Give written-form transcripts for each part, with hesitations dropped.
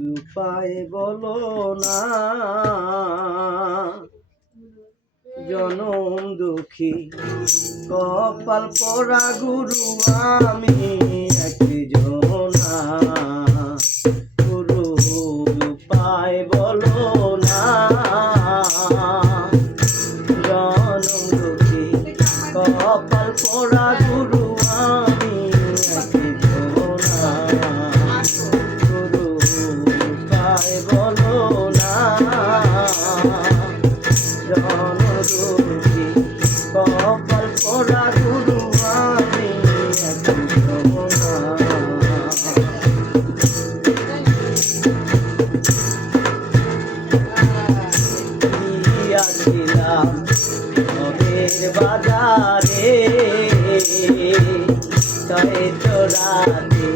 উপায় বলো না, জনম দুঃখী কপাল পরা গুরু আমি একজনা। গুরু উপায় বলো না, জনম দুঃখী কপাল পরা গুরু আমি একজনা। গুরু উপায় বলো না, জনম দুঃখী কপাল পরা গুরু আমি একজনা। গিয়াছিলাম নদের বাজারে, তয়ে চোরাতে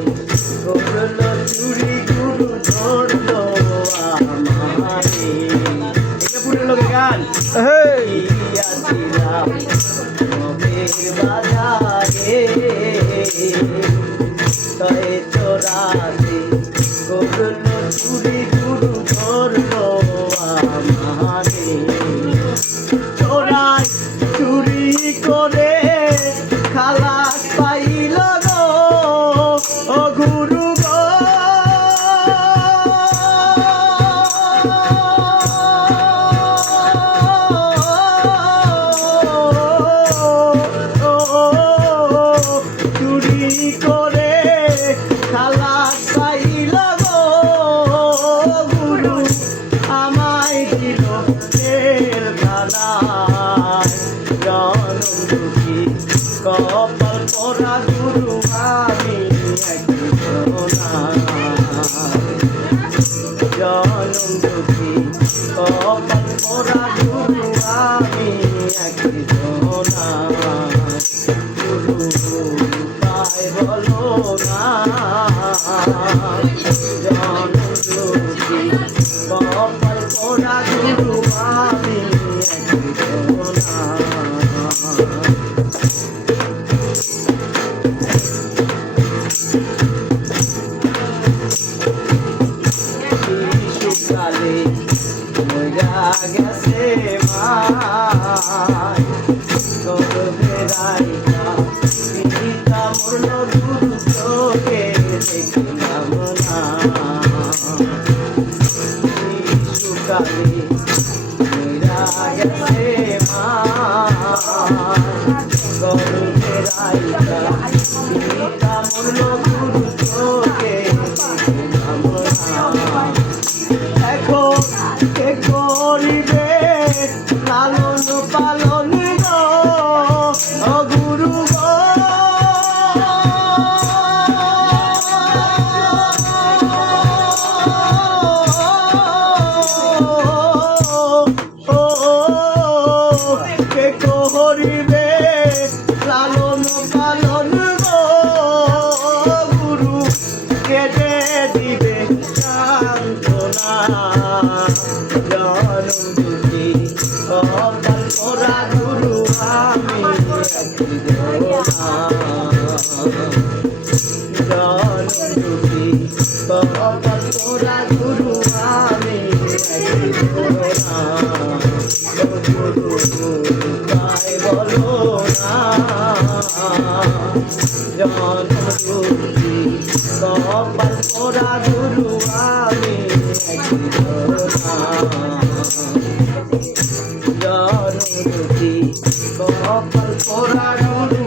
করলো চুরি গুরু ধরলো আমারে। এটা পুরো লোকের গান। গিয়াছিলাম নদের বাজারে, তয়ে চোরাতে করলো চুরি গুরু ধরলো আমারে। চোরাই চুরি করে খালাস পাইল গো ও গুরু গো। চুরি করে খালাস পাইল গো গুরু আমায় দিল জেলখানায়। জনম দুঃখী কপাল পরা গুরু আমি একজনা। জনম দুঃখী কপাল পরা গুরু আমি একজনা। গুরু উপায় বলো না, জনম দুঃখী কপাল পরা গুরু আমি একজনা। শিশুকালে মরা গেছে মায়, গর্ভে রাইখা পিতা মরল গুরু চোখে দেখিলাম না। শিশুকালে মরা গেছে মায়, গর্ভে রাইখা পিতা মরল গুরু চোখে দেখিলাম না। এখন কে করিবে লালন পালন গো ও গুরু গো। কে করিবে লালন পালন গো গুরু, কেটে দিবে সান্ত্বনা। জনম দুঃখী কপাল পরা গুরু আমি একজনা। জনম দুঃখী কপাল পরা গুরু আমি একজনা। গুরু উপায় বলো না, জনম দুঃখী কপাল পরা গুরু আমি একজনা। জনম দুঃখী কপাল পরা গুরু